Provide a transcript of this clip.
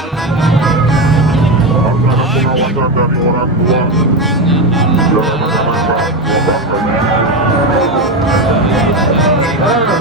Harus ada pengawasan dari orang tua. Jangan main-main Pak, wabah lagi.